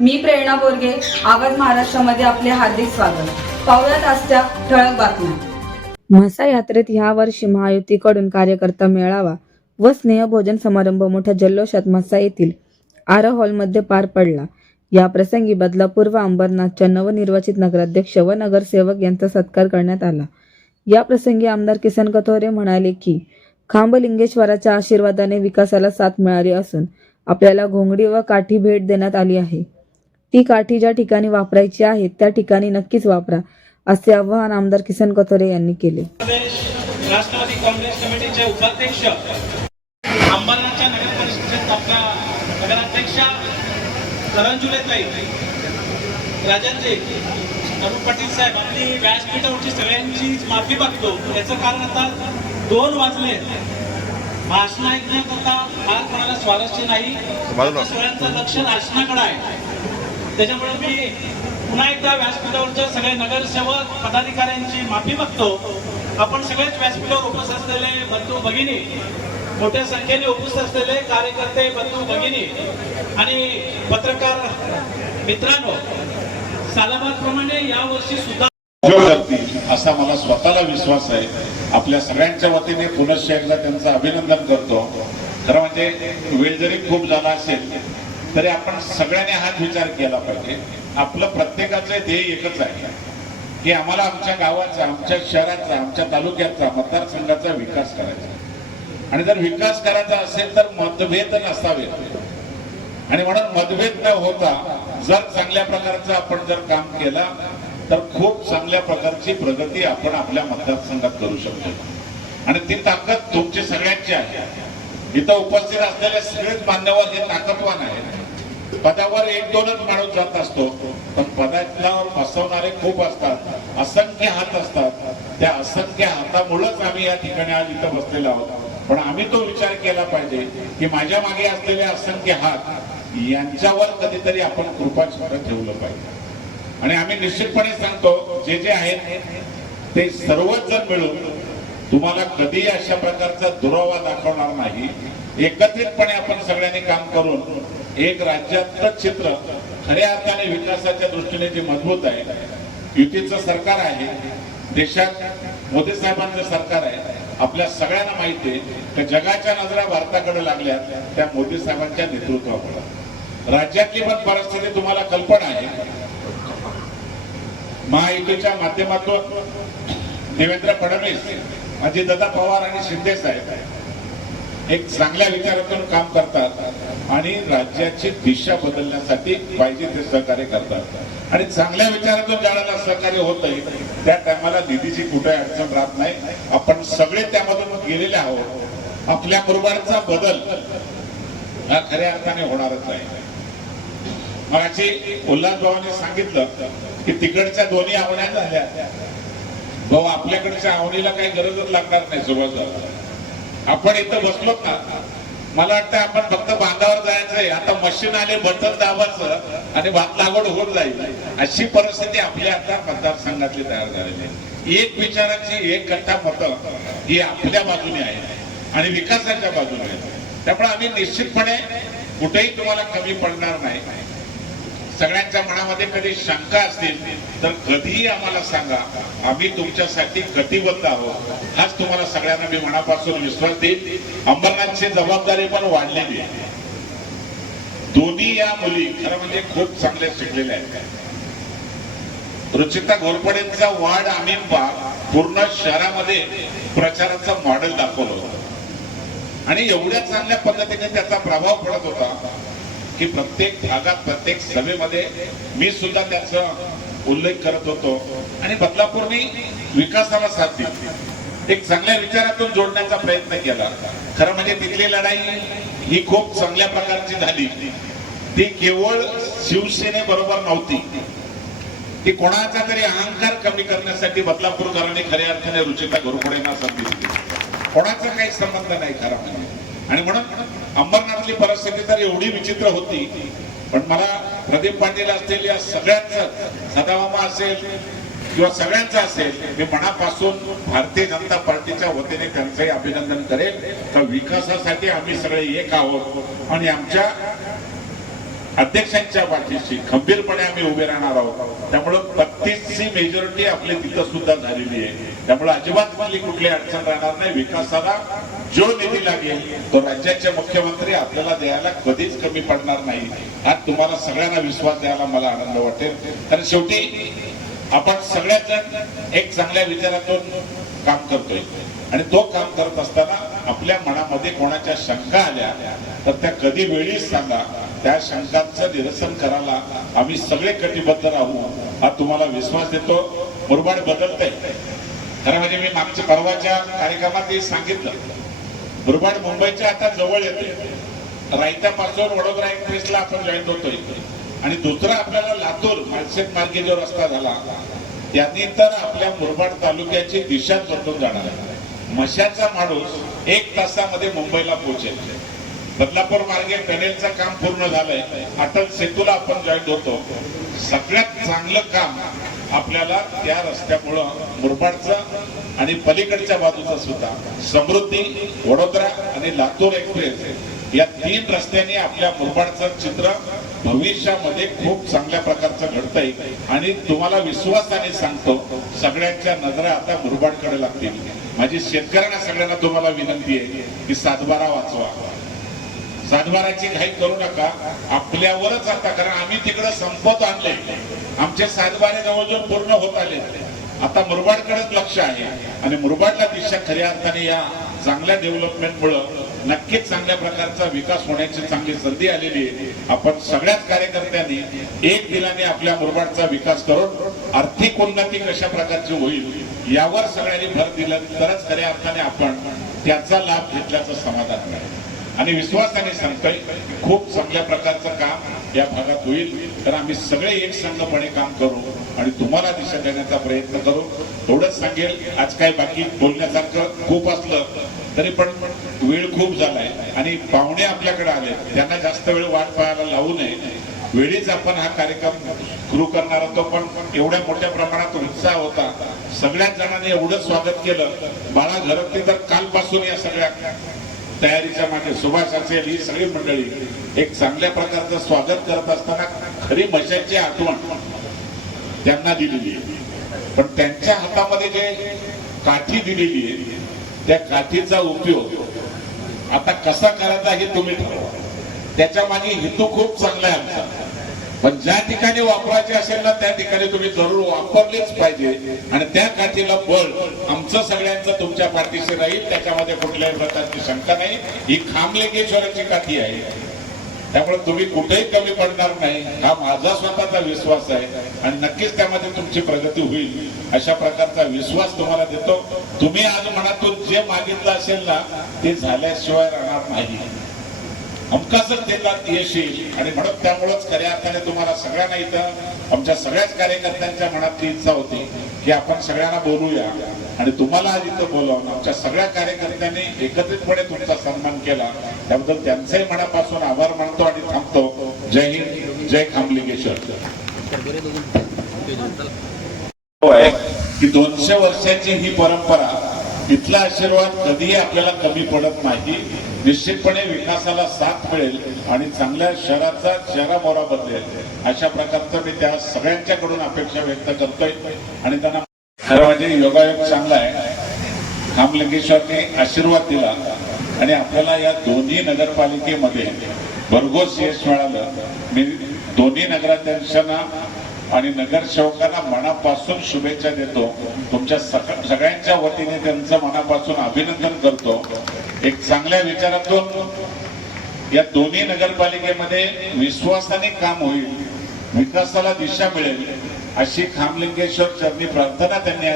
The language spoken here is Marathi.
मी प्रेरणा बोरगे, आवाज महाराष्ट्रामध्ये आपले हार्दिक स्वागत. पाहुयात आजच्या ठळक बातम्या. म्हसा यात्रेत यावर्षी महायुतीकडून कार्यकर्ता मेळावा व स्नेहभोजन समारंभ मोठ्या जल्लोषात म्हसा येथील आर हॉलमध्ये पार पडला. या प्रसंगी बदलापूर व अंबरनाथच्या नवनिर्वाचित नगराध्यक्ष व नगरसेवक यांचा सत्कार करण्यात आला. या प्रसंगी आमदार किसन कथोरे म्हणाले की खांबलिंगेश्वराच्या आशीर्वादाने विकासाला साथ मिळाली असून आपल्याला घोंगडी व काठी भेट देण्यात आली आहे. ती काठी ज्या ठिकाणी वापरायची आहे त्या ठिकाणी नक्कीच वापरा, असे आवाहन आमदार किसन कथोरे यांनी केले. राष्ट्रवादी काँग्रेस कमिटीचे उपाध्यक्ष, अंबरनाथच्या नगर परिषदेच्या आपल्या नगराध्यक्षा करंजुलेताई राजनजी अरुण पाटील साहेब आणि व्यासपीठावरची सगळ्यांची माफी मागतो. याचं कारण आता 2 वाजले. भाषण ऐकण्याकरता फार कोणाला स्वारस्य नाही. सगळ्यांचं लक्ष भाषणाकडे आहे. त्याच्यामुळे मी पुन्हा एकदा व्यासपीठावरच्या सगळे नगरसेवक पदाधिकाऱ्यांची माफी मागतो. आपण सगळेच व्यासपीठावर उपस्थित असलेले बंधू भगिनी, मोठ्या संख्येने उपस्थित असलेले कार्यकर्ते बंधू भगिनी आणि पत्रकार मित्रांनो, सालाबादप्रमाणे यावर्षी सुद्धा असा मला स्वतःला विश्वास आहे. आपल्या सगळ्यांच्या वतीने पुनश्च एकदा त्यांचं अभिनंदन करतो. खरं म्हणजे वेळ जरी खूप झाला असेल तरी आपण सगळ्यांनी हाच विचार केला पाहिजे. आपलं प्रत्येकाचं ध्येय एकच आहे की आम्हाला आमच्या गावाचा, आमच्या शहराचा, आमच्या तालुक्याचा, मतदारसंघाचा विकास करायचा. आणि जर विकास करायचा असेल तर मतभेद नसावेत. आणि म्हणून मतभेद न होता जर चांगल्या प्रकारचं आपण जर काम केलं तर खूप चांगल्या प्रकारची प्रगती आपण आपल्या मतदारसंघात करू शकतो. आणि ती ताकद तुमची सगळ्यांची आहे. इथं उपस्थित असलेले सगळेच मान्यवर हे ताकदवान आहेत. पदावर 1-2च माणूस जात असतो, पण पदावर बसवणारे खूप असतात, असंख्य हात असतात. त्या असंख्य हातामुळेच आम्ही या ठिकाणी आज इथं बसलेलो आहोत. पण आम्ही तो विचार केला पाहिजे की माझ्या मागे असलेले असंख्य हात यांच्यावर कधीतरी आपण कृपाछत्र ठेवलं पाहिजे. आणि आम्ही निश्चितपणे सांगतो, जे जे आहेत ते सर्वच जण मिळून तुम्हाला कधी अशा प्रकारचा दुरावा दाखवणार नाही. एकत्रितपणे आपण सगळ्यांनी काम करून एक राज्याचं चित्र खऱ्या अर्थाने विकासाच्या दृष्टीने जे मजबूत आहे. युतीचं सरकार आहे, देशात मोदी साहेबांचं सरकार आहे. आपल्या सगळ्यांना माहिती आहे की जगाच्या नजरा भारताकडे लागल्या त्या मोदी साहेबांच्या नेतृत्वामुळे. राज्यातली पण परिस्थिती तुम्हाला कल्पना आहे. महायुतीच्या माध्यमातून देवेंद्र फडणवीस, अजितदादा पवार आणि शिंदे साहेब एक चांगल्या विचारातून काम करतात आणि राज्याची दिशा बदलण्यासाठी पाहिजे ते सहकार्य करतात. आणि चांगल्या विचारातून ज्यावेळेला सहकार्य होत आहे त्या टायमाला निधीची कुठे अडचण राहत नाही. आपण सगळे त्यामधून गेलेले आहोत. आपल्या बरोबरचा बदल हा खऱ्या अर्थाने होणारच आहे. मगाशी उल्हास भावांनी सांगितलं की तिकडच्या दोन्ही आवण्या झाल्या. भाऊ, आपल्याकडच्या आवणीला काही गरजच लागणार नाही. सुरुवात आपण इथं बसलो ना, मला वाटतं आपण फक्त बांधावर जायचंय. आता मशीन आले, बटन दाबायचं आणि भात लागवड होऊन जाईल. अशी परिस्थिती आपल्या आता मतदारसंघातली तयार झालेली आहे. एक विचाराची एक कट्टा मतं ही आपल्या बाजूने आहे आणि विकासाच्या बाजूने आहे. त्यामुळे आम्ही निश्चितपणे कुठेही तुम्हाला कमी पडणार नाही. सगळ्यांच्या मनामध्ये कधी शंका असतील तर कधीही आम्हाला सांगा. आम्ही तुमच्यासाठी कटिबद्ध आहोत. हाच तुम्हाला सगळ्यांना मी मनापासून विश्वास देईल. अंबरनाथची जबाबदारी पण वाढलेली आहे. दोन्ही या मुली खरं म्हणजे खूप चांगल्या शिकलेल्या आहेत. रुचिता घोरपडेंचा वाढ आम्ही पूर्ण शहरामध्ये प्रचाराचं मॉडेल दाखवलं होतं आणि एवढ्या चांगल्या पद्धतीने त्याचा प्रभाव पडत होता की प्रत्येक भागात, प्रत्येक सभेमध्ये मी सुद्धा त्याचा उल्लेख करत होतो. आणि बदलापूरने विकासाला साथ दिली, एक चांगल्या विचारातून जोडण्याचा प्रयत्न केला. खरं म्हणजे तिथली लढाई ही खूप चांगल्या प्रकारची झाली. ती केवळ शिवसेनेबरोबर नव्हती, ती कोणाचा तरी अहंकार कमी करण्यासाठी बदलापूरकरांनी खऱ्या अर्थाने रुचिता घोरपडेंना संधी दिली. कोणाचा काही संबंध नाही खरा म्हणजे. आणि म्हणून अंबरनाथची परिस्थिती तर एवढी विचित्र होती. पण मला प्रदीप पाटील असतील, या सगळ्यांचं, सदामामा असेल किंवा सगळ्यांचं असेल, मी मनापासून भारतीय जनता पार्टीच्या वतीने त्यांचंही अभिनंदन करेल. तर विकासासाठी आम्ही सगळे एक आहोत आणि आमच्या अध्यक्षांच्या पाठीशी खंबीरपणे आम्ही उभे राहणार आहोत. त्यामुळे 35ची मेजॉरिटी आपली तिथं सुद्धा झालेली आहे. त्यामुळे अजिबात मला कुठली अडचण राहणार नाही. विकासाला जो निधी लागेल तो राज्याचे मुख्यमंत्री आपल्याला द्यायला कधीच कमी पडणार नाही. हा तुम्हाला सगळ्यांना विश्वास द्यायला मला आनंद वाटेल. कारण शेवटी आपण सगळ्याजण एक चांगल्या विचारातून काम करतोय आणि तो काम करत असताना आपल्या मनामध्ये कोणाच्या शंका आल्या तर त्या कधी वेळीच सांगा. त्या शंकांचं निरसन करायला आम्ही सगळे कटिबद्ध राहू हा तुम्हाला विश्वास देतो. मुरबाड बदलतंय. खरं म्हणजे मी मागच्या परवाच्या कार्यक्रमात हे सांगितलं. मुरबाड मुंबईच्या आता जवळ येते. रायतापासून वडोदरा एक्सप्रेसला आपण जॉईन होतोय आणि दुसरा आपल्याला लातूर मालसेट मार्गे जो रस्ता झाला त्यांनी तर आपल्या मुरबाड तालुक्याची दिशाच बदलून जाणार आहे. मशाचा माणूस 1 तासामध्ये मुंबईला पोहोचेल. बदलापूर मार्गे टनेलचं काम पूर्ण झालंय. अटल सेतूला आपण जॉईन होतो. सगळ्यात चांगलं काम आपल्याला त्या रस्त्यामुळं मुरबाडचं आणि पलीकडच्या बाजूचं सुद्धा समृद्धी, वडोदरा आणि लातूर एक्सप्रेस या 3 रस्त्यांनी आपल्या मुरबाडचं चित्र भविष्यामध्ये खूप चांगल्या प्रकारचं घडतंय. आणि तुम्हाला विश्वासाने सांगतो सगळ्यांच्या नजरा आता मुरबाडकडे लागतील. माझी शेतकऱ्यांना सगळ्यांना तुम्हाला विनंती आहे की सातबारा वाचवा. सातबाराची घाई करू नका. आपल्यावरच आता, कारण आम्ही तिकडे संपत आणले. आमचे सातबारे जवळजवळ पूर्ण होत आले. आता मुरबाडकडेच लक्ष आहे आणि मुरबाडला दिशा खऱ्या अर्थाने या चांगल्या डेव्हलपमेंटमुळे नक्कीच चांगल्या प्रकारचा विकास होण्याची चांगली संधी आलेली आहे. आपण सगळ्याच कार्यकर्त्यांनी एक दिलाने आपल्या मुरबाडचा विकास करून आर्थिक उन्नती कशा प्रकारची होईल यावर सगळ्यांनी भर दिला तरच खऱ्या अर्थाने आपण त्याचा लाभ घेतल्याचं समाधान आहे. आणि विश्वासाने सांगतोय खूप चांगल्या प्रकारचं काम या भागात होईल. तर आम्ही सगळे एक संघपणे काम करू आणि तुम्हाला दिशा देण्याचा प्रयत्न करू. थोडंच सांगेल, आज काय बाकी बोलण्यासारखं खूप असलं तरी पण वेळ खूप झालाय आणि पाहुणे आपल्याकडे आले. त्यांना जास्त वेळ वाट पाहायला लावू नये. वेळीच आपण हा कार्यक्रम सुरू करणार होतो पण एवढ्या मोठ्या प्रमाणात उत्साह होता. सगळ्याच जणांनी एवढं स्वागत केलं. बाळा घरातली तर कालपासून या सगळ्या तयारीच्या मागे सुभाष असेल ही सगळी मंडळी एक चांगल्या प्रकारचं स्वागत करत असताना खरी मशाची आठवण त्यांना दिलेली आहे. पण त्यांच्या हातामध्ये जे काठी दिलेली आहे त्या काठीचा उपयोग आता कसा करायचा हे तुम्ही ठरवा. त्याच्या मागे हेतू खूप चांगला आहे आमचा. पण ज्या ठिकाणी वापरायचे असेल ना त्या ठिकाणी तुम्ही जरूर वापरलेच पाहिजे आणि त्या काठीला बळ आमचं सगळ्यांचं तुमच्या पाठीशी राहील. त्याच्यामध्ये कुठल्याही प्रकारची शंका नाही. ही खामलिंगेश्वराची काठी आहे. त्यामुळे तुम्ही कुठेही कमी पडणार नाही हा माझा स्वतःचा विश्वास आहे आणि नक्कीच त्यामध्ये तुमची प्रगती होईल अशा प्रकारचा विश्वास तुम्हाला देतो. तुम्ही आज मनातून जे मागितलं असेल ना ते झाल्याशिवाय राहणार नाही. हमखासच त्याला यश येईल. आणि म्हणून त्यामुळेच खऱ्या अर्थाने तुम्हाला सगळ्यांना इथं आमच्या सगळ्याच कार्यकर्त्यांच्या मनातली इच्छा होती की आपण सगळ्यांना बोलूया आणि तुम्हाला आज इथं बोलावून आमच्या सगळ्या कार्यकर्त्यांनी एकत्रितपणे तुमचा सन्मान केला. त्याबद्दल त्यांचंही मनापासून आभार मानतो आणि थांबतो. जय हिंद, जय खामलिंगेश्वर. की 200 वर्षाची ही परंपरा, इथला आशीर्वाद कधीही आपल्याला कमी पडत नाही. निश्चितपणे विकासाला साथ मिळेल आणि चांगल्या शहराचा चेहरामोहरा बदलेल अशा प्रकारचं मी त्या सगळ्यांच्याकडून अपेक्षा व्यक्त करतोय. आणि त्यांना खरं म्हणजे योगायोग चांगला आहे. खामलिंगेश्वरने आशीर्वाद दिला आणि आपल्याला या दोन्ही नगरपालिकेमध्ये भरघोस यश मिळालं. मी दोन्ही नगराध्यक्षांना आणि नगरसेवकांना मनापासून शुभेच्छा देतो. तुमच्या सगळ्यांच्या वतीने त्यांचं मनापासून अभिनंदन करतो. एक चांगल्या विचारातून या दोन्ही नगरपालिकेमध्ये विश्वासाने काम होईल, विकासाला दिशा मिळेल अशी खामलिंगेश्वर चरणी प्रार्थना त्यांनी